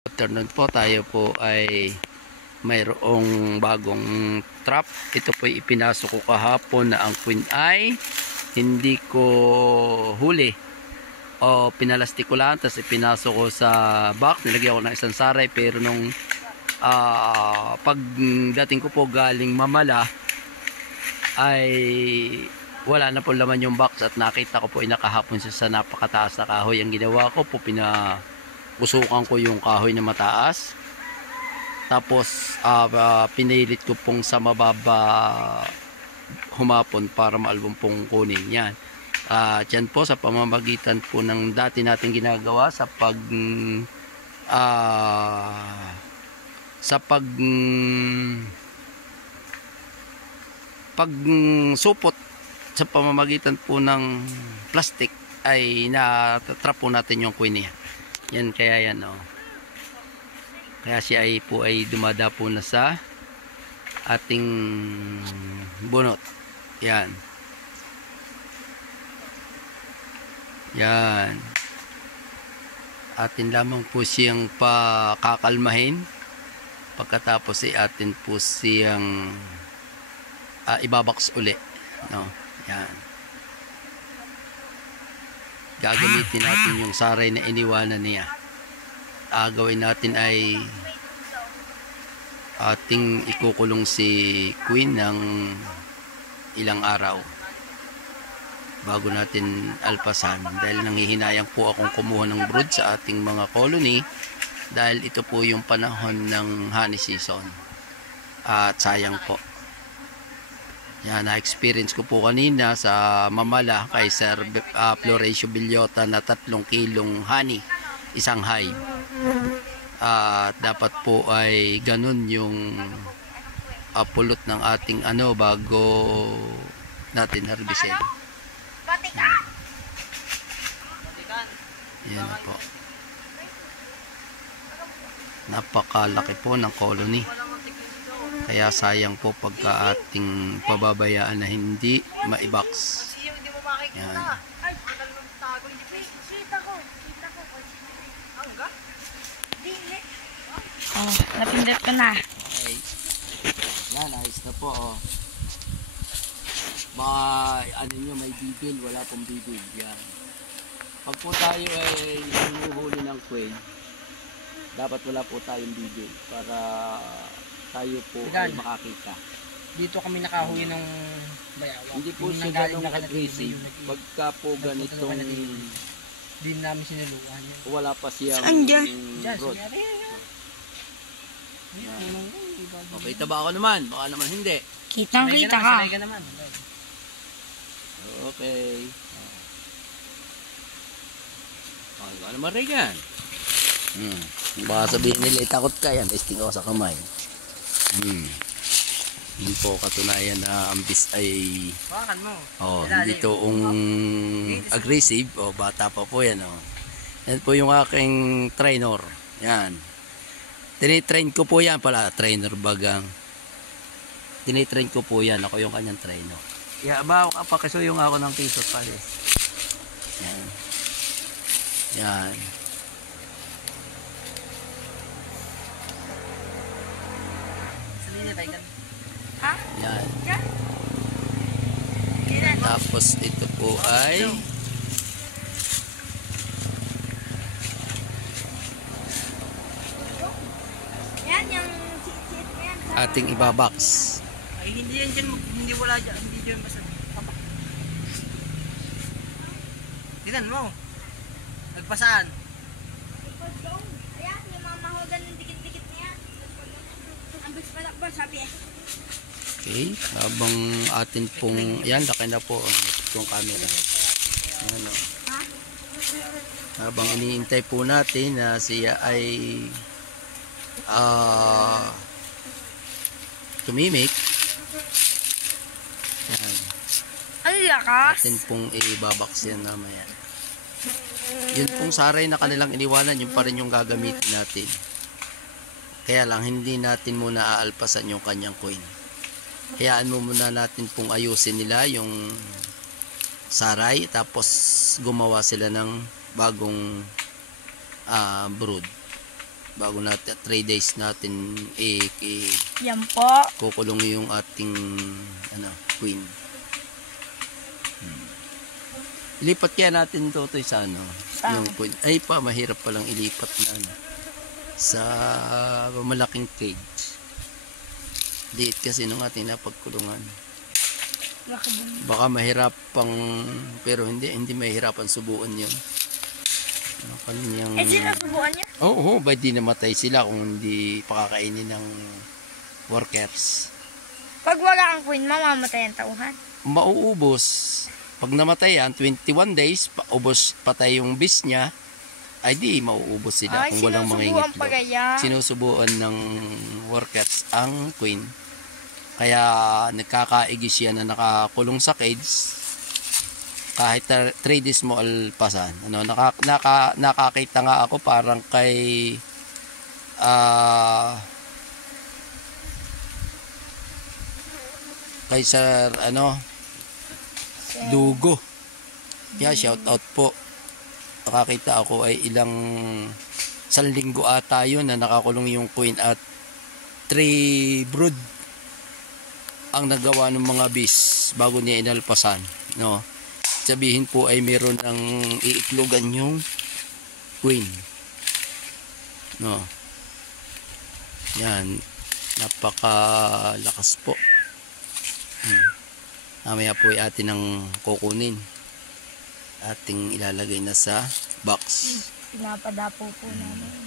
Afternoon po, tayo po ay mayroong bagong trap. Ito po ay ipinasok ko kahapon na ang queen ay hindi ko huli o pinalastik ko lang, tapos ipinasok ko sa box, nilagyan ko ng isang saray, pero nung pagdating ko po galing Mamala ay wala na po laman yung box at nakita ko po ay nakahapon sa napakataas na kahoy. Ang ginawa ko po, usukan ko yung kahoy na mataas, tapos pinilit ko pong sa mababa humapon para maalbum pong kunin yan. Dyan po sa pamamagitan po ng dati natin ginagawa sa supot sa pamamagitan po ng plastic ay natrap po natin yung queen niya. Yan, kaya yan, oh. Kaya siya ay dumadapo na sa ating bunot. Yan. Yan. Atin lamang po siyang pakakalmahin. Pagkatapos ay atin po siyang ibabaks uli, no? Yan. Gagamitin natin yung saray na iniwanan niya. Gawin natin ay ating ikukulong si queen ng ilang araw bago natin alpasan, dahil nanghihinayang po akong kumuha ng brood sa ating mga colony, dahil ito po yung panahon ng honey season at sayang po. Yan, na-experience ko po kanina sa Mamala kay Sir Florencio Villota na 3 kilong honey, isang hive. Dapat po ay ganun yung pulot ng ating bago natin harbisin. Yan po. Napakalaki po ng colony. Kaya sayang po pagka ating pababayaan na hindi maibox. Yan. Oh, napindot ko na. Okay. Yan, ayos na po, oh. May bibil, wala pong bibil. Yan. Pag po tayo ay humuhuli ng quail, dapat wala po tayong bibil para tayo po ay makakita. Dito kami nakahuwi ng bayawa. Hindi po siya ganong aggressive. Pagka po ganitong din namin sinuluan. wala pa siyang rod. Makita ba ako naman? Baka naman hindi. Kitang-kita ka. Sabay ka naman. Okay. Ano naman rin yan? Baka sabihin nila, takot ka yan. Testing ako sa kamay. Hindi po katunayan na ang bis ay hindi toong aggressive. Bata pa po yan. Yan po yung aking trainer. Yan. Tinitrain ko po yan pala. Trainer bagang. Tinitrain ko po yan. Ako yung kanyang trainer. Pakisuyong ako ng kisot palis. Yan. Yan. Ha? Yan. Tapos ito po ay Yan yung sit yan. ating ibabox. Ay, hindi yan dyan, hindi wala dyan, hindi dyan basta. Tignan mo. Nagpasaan. Ayan, yung mga mahugan ng dikit-dikit niya. Ang bis pala ba, sabi eh. Okay, habang atin pong, yan, laki na po yung camera. Ayan, o. Habang iniintay po natin na siya ay tumimik, yan, Ay, yakas. atin pong i-box yan namaya. Yun pong saray na kanilang iniwanan, yun pa rin yung gagamitin natin. Kaya lang hindi natin muna aalpasan yung kanyang coin. Hayaan mo muna natin pong ayusin nila yung saray, tapos gumawa sila ng bagong brood. bago natin 3 days natin Yan po. kukulong yung ating queen. Ilipat kaya natin Totoy sa Saan? yung queen. Ay pa, mahirap palang ilipat na sa malaking cage. Liit kasi nung ating napagkulungan. Baka mahirap pang, pero hindi mahirapan subuan yun. Kanyang... Sino subukan niya? Oo, ba't di namatay sila kung hindi pakakainin ng workers? Pag wala kang queen, mamamatay ang tauhan. Mauubos. Pag namatay yan, 21 days, ubos patay yung bis niya, ay di mauubos sila kung walang mga sinusubuan pa ingitlo. kaya. Sinusubuan ng workers ang queen. Kaya nagkakaigis siya na nakakulong sa cage kahit 3 days mo alpasan. Nakakita nga ako parang kay Sir Dugo. Kaya shout out po. Nakakita ako ay ilang 1 linggo ata yun na nakakulong yung queen at 3 brood ang nagawa ng mga bis bago niya inalpasan, no? Sabihin po ay meron ng iitlogan yung queen, no? Yan, napakalakas po. Mamaya po ay atin ang kukunin, ating ilalagay na sa box. Pinapadapo po namin.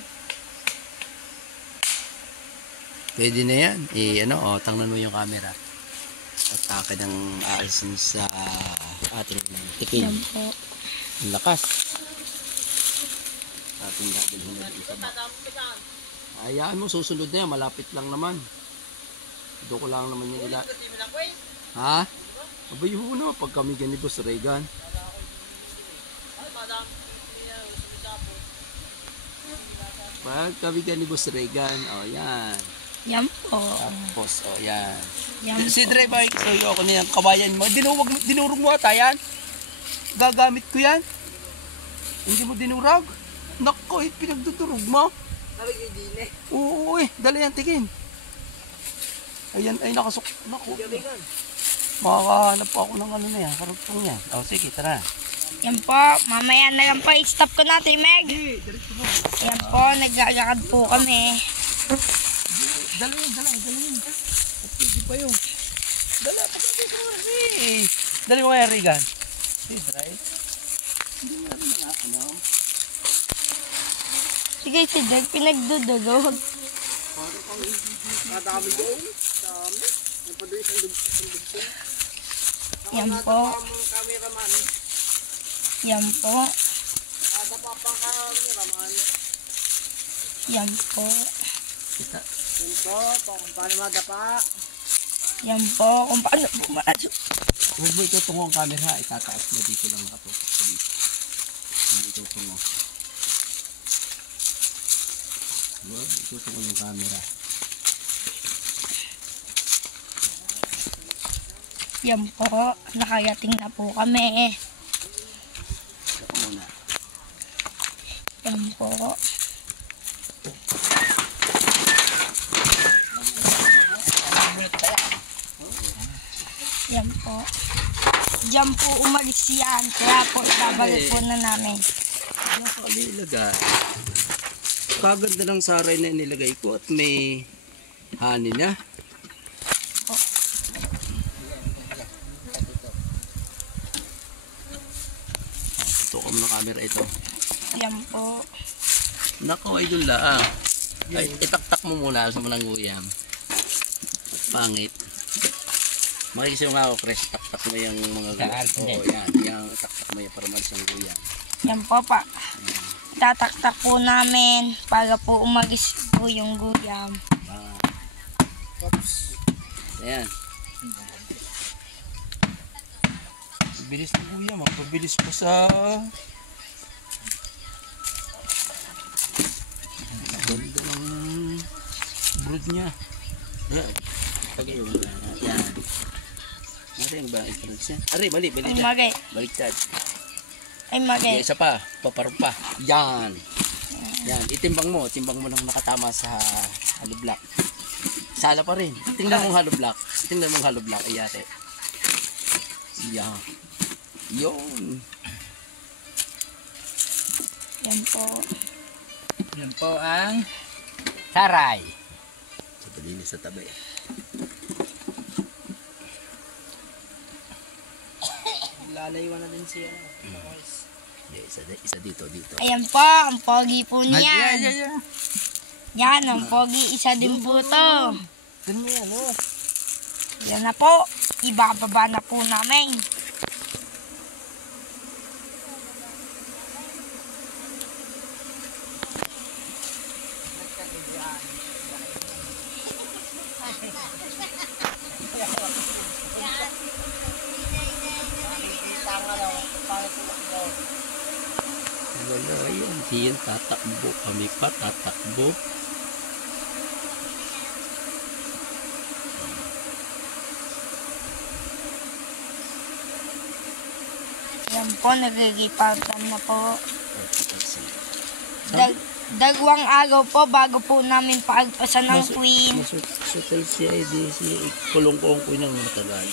Pwede na yan. Tangnan mo yung camera. At akin ang aalisin sa ating tipin. Yan po. Ang lakas. Ating dadalhin na isa ba. Hayaan mo, susunod na yan. Malapit lang naman. Doon ko lang naman yung Ha? Abay mo naman pag kami ganito Boss Regan. Pag kami ganito Boss Regan. O, yan. Yan po. Tapos, yan. Yan Si po. Driver, sa'yo ako na yung kawayan mo. Dinurog mo ata yan. Gagamit ko yan. Hindi mo dinurag. Nako, pinagdudurog mo. Oo, dala yan, tigin. Ayan, ay nakasok. Nako. Makakahanap pa ako ng na yan. Karugtong yan. O, sige, tara. Yan po. Mamaya na lang po. I-stop ko natin, Meg. Yan po. Naglalakad po kami. Dala yun. Pwede pa yun. Dala, pagkakit mo kasi. Dali mo kaya, Regan. Okay, right? Hindi nga rin nga, Sige, si Drake, pinagdudulog. Kadami doon. Dami. Napadulis ang dugtong. Yan po. Cameraman. Yan po. Kada pa pang cameraman. Yan po. Kita. Yun po, kung paano madapa. Yan po. Kung paano pumasok. Huwag mo itutungo ang camera. Itataas mo dito lang nakatutok sa dito. Huwag itutungo. Huwag itutungo yung camera. Yan po. Nakagating na po kami. Ito muna. Yan po. Yan po. Diyan po umalis yan. Kaya po ibabalik po na namin. Ano ka nilagay? Kaganda ng saray na nilagay ko at may honey na. Tutok mo ng camera ito. Yan po. Nako, ay dun lang. Ay, itaktak mo muna sa manang guyam. Pangit. Makikisyo nga ako, Chris. Taktak mo yung mga guyam. Oo, yan. Yung taktak mo yung para malis yung guyam. Yan po pa. Tataktak po namin para po umagis po yung guyam. Ayan. Bilis ng guyam. Magpabilis pa sa... Ganda ng brood niya. Ayan. Tagay mo na. Ayan. Mari ang ba introduce yan? Ari, balik. Ay magay. Baliktad. Ay magay. Isa pa. Paparpa. Yan. Yan, itimbang mo nang nakatama sa hollow block. Sala pa rin. Tingnan mong hollow block. Tingnan mong hollow block, iyate. Yan. Yun. Yan po. Yan po ang taray. Sa palinis sa tabi. Lalaywan na din siya. Yeah, isa dito. Ayan po, ang pogi po niyan. Yan. Yan, ang pogi. Isa din po to. Ganun yan, oh. Yan na po. Ibababa na po namin. Wala yun. Hindi yan tatakbo. Kami pa tatakbo. Yan po, nagigipartan na po. Dalawang araw po bago po namin paagpasan ng queen. Masutal si ID. Kulong ko ang queen ng matagal.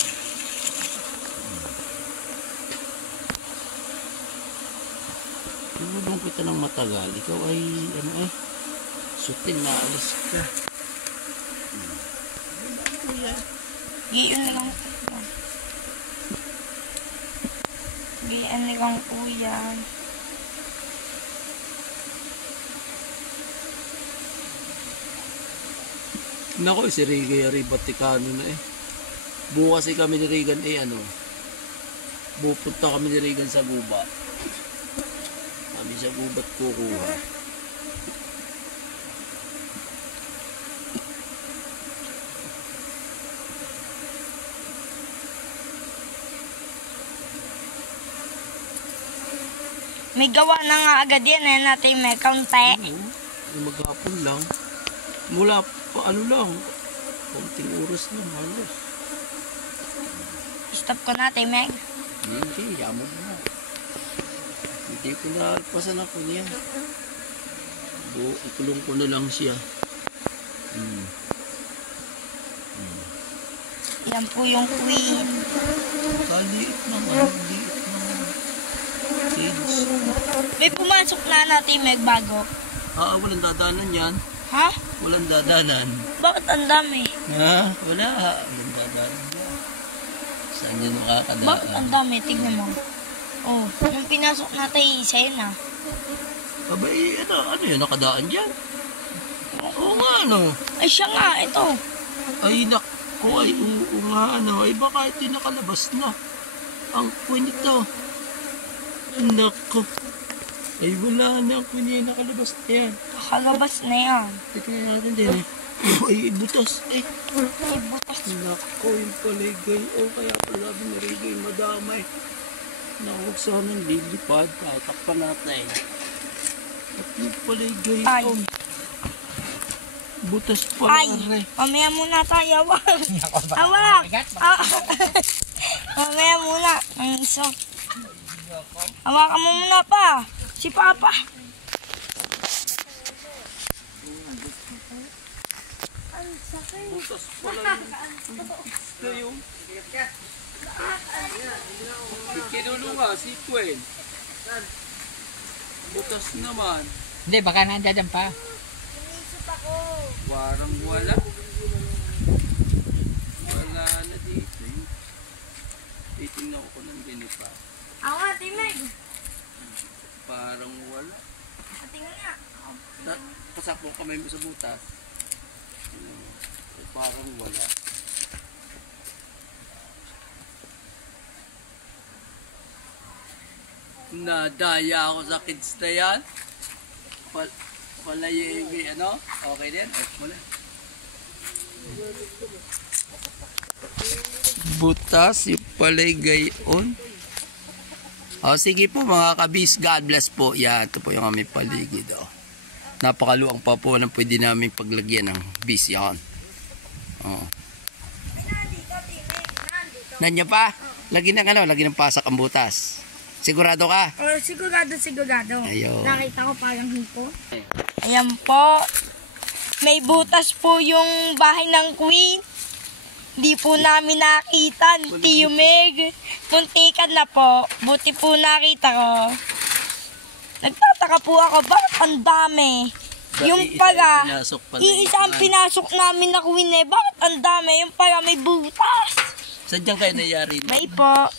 Kulong kita ng matagal. Ikaw ay sutil na alis ka. Giyon na lang po. Giyon na lang po yan. Nako, si Regan ay Vaticano na eh. Bukas kami ni Regan pupunta kami ni Regan sa guba. Kami sa gubat kukuha. May gawa na nga agad yan eh, natin may kaunti. Maghapon lang. Mula pa konting oras lang halos. Stop ko natin, Meg. Hindi, yamo na. Hindi ko na alpasan ako niya. Ikulong ko na lang siya. Yan po yung queen. Kaliit naman, kids. May pumasok na natin, Meg, bago. Walang dadanan yan. Ha? Walang dadanan. Bakit ang dami? Ha? Wala. Walang dadanan yan. Saan yan makakadaan? Bakit ang dami? Tignan mo. Oh, nung pinasok natin, isa yun ah. Abay, ano yun? Nakadaan dyan? Oo nga, Ay, siya nga, ito. Ay, nako, ay, oo nga, ay, baka ito nakalabas na. Ang queen ito. Nako. Ay, wala na ang queen yan, nakalabas na yan. Nakalabas na yan. Tignan natin din eh. Ay, butas eh. Ay, butas. Nako, yung paligay. Kaya pala binarigay, madamay. Naku, sana lilipad. Tatakpan natin. At yung paligay. Ay. Butas pa Ay, rin. mamaya muna tayo. Awak. Mamaya muna. Ang iso. Hawakan mo muna pa. Si Papa. Butas pala yun. Kinulo nga, si Gwen. Butas naman. Hindi, baka nandiyan pa. Warang wala. Wala na dito. Titingnan ko ng dinipa. Awa, Timeg. Parang wala. Tingnan nga. Pasakbo kamay mo sa butas. Parang wala. Nadaya ako sa kids na yan. Palayegi, Okay din? Wala. Butas, yung palay gayon. Sige po mga kabis, God bless po. Yan, ito po yung aming paligid. Napakaluang pa po na pwede namin paglagyan ng bis yan. Nandiyan pa? Lagi ng pasak ang butas. Sigurado ka? Sigurado. Ayun. Nakita ko parang hipo. Ayan po. May butas po yung bahay ng Queen. Di po namin nakita ni Tio Meg. Muntikan na po. Buti po nakita ko. Nagtataka po ako, bakit ang dami? Yung pala, iisa ang pinasok namin na Queen eh. Bakit ang dami? Yung pala may butas. Sadyang kayo nangyari? May po.